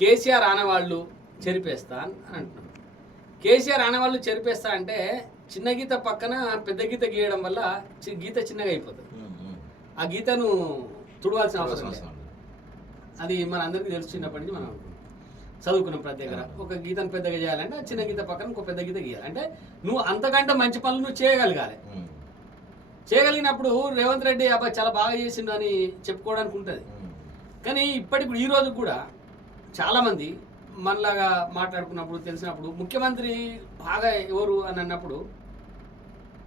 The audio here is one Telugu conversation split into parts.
కేసీఆర్ ఆనవాళ్ళు చెరిపేస్తా అని అంటున్నాడు. కేసీఆర్ ఆనవాళ్ళు చెరిపేస్తా అంటే చిన్న గీత పక్కన పెద్ద గీత గీయడం వల్ల గీత చిన్నగా అయిపోతుంది. ఆ గీతను తుడవాల్సిన అవసరం లేదు. అది మన అందరికీ తెలుసు, చిన్నప్పటి నుంచి మనం చదువుకున్నాం. ప్రతి దగ్గర ఒక గీతను పెద్దగా చేయాలంటే చిన్న గీత పక్కన ఒక పెద్ద గీత గీయాలి. అంటే నువ్వు అంతకంటే మంచి పనులు నువ్వు చేయగలగాలి. చేయగలిగినప్పుడు రేవంత్ రెడ్డి అబ్బా చాలా బాగా చేసిండు అని చెప్పుకోవడానికి ఉంటుంది. కానీ ఇప్పటికి ఈ రోజు కూడా చాలామంది మనలాగా మాట్లాడుకున్నప్పుడు తెలిసినప్పుడు ముఖ్యమంత్రి బాగా ఎవరు అని అన్నప్పుడు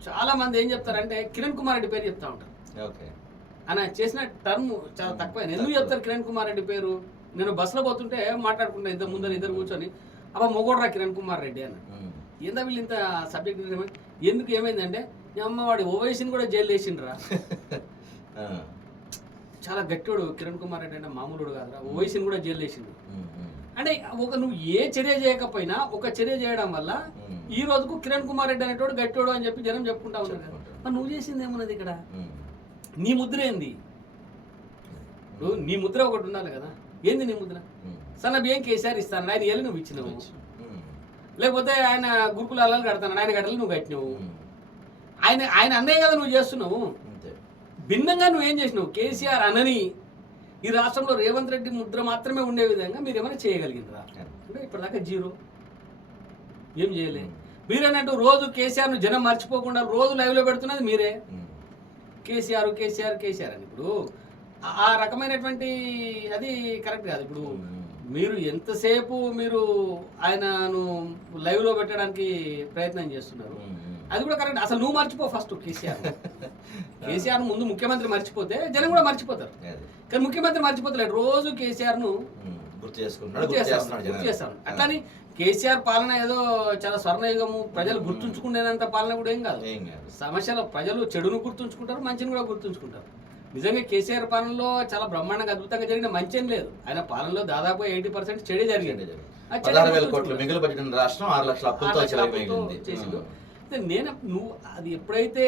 చాలామంది ఏం చెప్తారంటే కిరణ్ కుమార్ రెడ్డి పేరు చెప్తా ఉంటారు. ఆయన చేసిన టర్మ్ చాలా తక్కువ. ఎందుకు చెప్తారు కిరణ్ కుమార్ రెడ్డి పేరు? నేను బస్సులో పోతుంటే మాట్లాడుకుంటా ఇంత ముందర ఇద్దరు కూర్చొని అబ్బా మొగోడ్రా కిరణ్ కుమార్ రెడ్డి అన్న. ఏందా వీళ్ళు ఇంత సబ్జెక్ట్ ఎందుకు ఏమైందంటే అమ్మవాడి ఓవైసీని కూడా జైలు వేసిండ్రా. చాలా గట్టివాడు కిరణ్ కుమార్ రెడ్డి అంటే మామూలుడు కాదురా, ఓవైసీని కూడా జైలు వేసిండు. అంటే నువ్వు ఏ చర్య చేయకపోయినా ఒక చర్య చేయడం వల్ల ఈ రోజుకు కిరణ్ కుమార్ రెడ్డి అనేటోడు గట్టివాడు అని చెప్పి జనం చెప్పుకుంటా ఉన్నారు కదా. నువ్వు చేసింది ఏమన్నది ఇక్కడ? నీ ముద్ర ఏంది? నీ ముద్ర ఒకటి ఉండాలి కదా. ఏంది నీ ముద్ర? సన్న బియ్యం కేసీఆర్ ఇస్తాను, ఆయన వెళ్ళి నువ్వు ఇచ్చినావు. లేకపోతే ఆయన గురుకులాలను కడతాను, ఆయన కట్టలు నువ్వు కట్టినావు. ఆయన అన్నయ్య కదా నువ్వు చేస్తున్నావు. భిన్నంగా నువ్వేం చేసినావు? కేసీఆర్ అనని ఈ రాష్ట్రంలో రేవంత్ రెడ్డి ముద్ర మాత్రమే ఉండే విధంగా మీరు ఏమైనా చేయగలిగినరా? అంటే ఇప్పటిదాకా జీరో, ఏం చేయలేదు. మీరేనంటూ రోజు కేసీఆర్ను జనం మర్చిపోకుండా రోజు లైవ్లో పెడుతున్నది మీరే. కేసీఆర్ కేసీఆర్ కేసీఆర్ అని. ఇప్పుడు ఆ రకమైనటువంటి అది కరెక్ట్ కాదు. ఇప్పుడు మీరు ఎంతసేపు మీరు ఆయనను లైవ్లో పెట్టడానికి ప్రయత్నం చేస్తున్నారు, అది కూడా కరెక్ట్. అసలు నువ్వు మర్చిపో ఫస్ట్ కేసీఆర్ ముందు ముఖ్యమంత్రి మర్చిపోతే జనం కూడా మర్చిపోతారు. కానీ ముఖ్యమంత్రి మర్చిపోతలేడు, రోజు కేసీఆర్ను గుర్తు చేస్తాను. అట్లాని కేసీఆర్ పాలన ఏదో చాలా స్వర్ణయుగము, ప్రజలు గుర్తుంచుకునేంత పాలన కూడా ఏం కాదు. సమస్యలు ప్రజలు చెడును గుర్తుంచుకుంటారు, మంచిని కూడా గుర్తుంచుకుంటారు. నిజంగా కేసీఆర్ పాలనలో చాలా బ్రహ్మాండంగా అద్భుతంగా జరిగిన మంచి ఏం లేదు. ఆయన పాలనలో దాదాపు 80% చెడే జరిగింది. నువ్వు అది ఎప్పుడైతే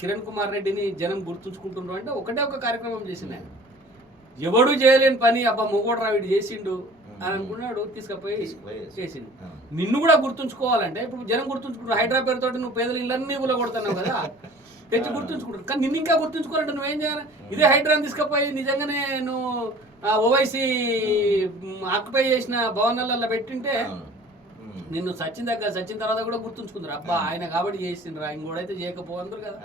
కిరణ్ కుమార్ రెడ్డిని జనం గుర్తుంచుకుంటున్నావు అంటే ఒకటే ఒక కార్యక్రమం చేసింది ఆయన. ఎవడు చేయలేని పని అబ్బా మొగోడు రావిడు చేసిండు అని అనుకున్నాడు, తీసుకుపోయి చేసిండు. నిన్ను కూడా గుర్తుంచుకోవాలంటే ఇప్పుడు జనం గుర్తుంచుకుంటారు. హైదరాబాద్ తోటి నువ్వు పేదల ఇళ్ళన్నీ కూడా కొడుతున్నావు కదా, తెచ్చి గుర్తుంచుకుంటారు. కానీ నిన్ను ఇంకా గుర్తుంచుకోవాలంటే నువ్వేం చేయాలి? ఇదే హైడ్రాని తీసుకుపోయి నిజంగానే నువ్వు ఓవైసీ ఆక్యుపై చేసిన భవనాలలో పెట్టింటే నిన్ను సచిన్ తర్వాత కూడా గుర్తుంచుకుంటారు. అబ్బా ఆయన కాబట్టి చేసిండ్రా, ఇంకోడైతే చేయకపోవద్దరు కదా.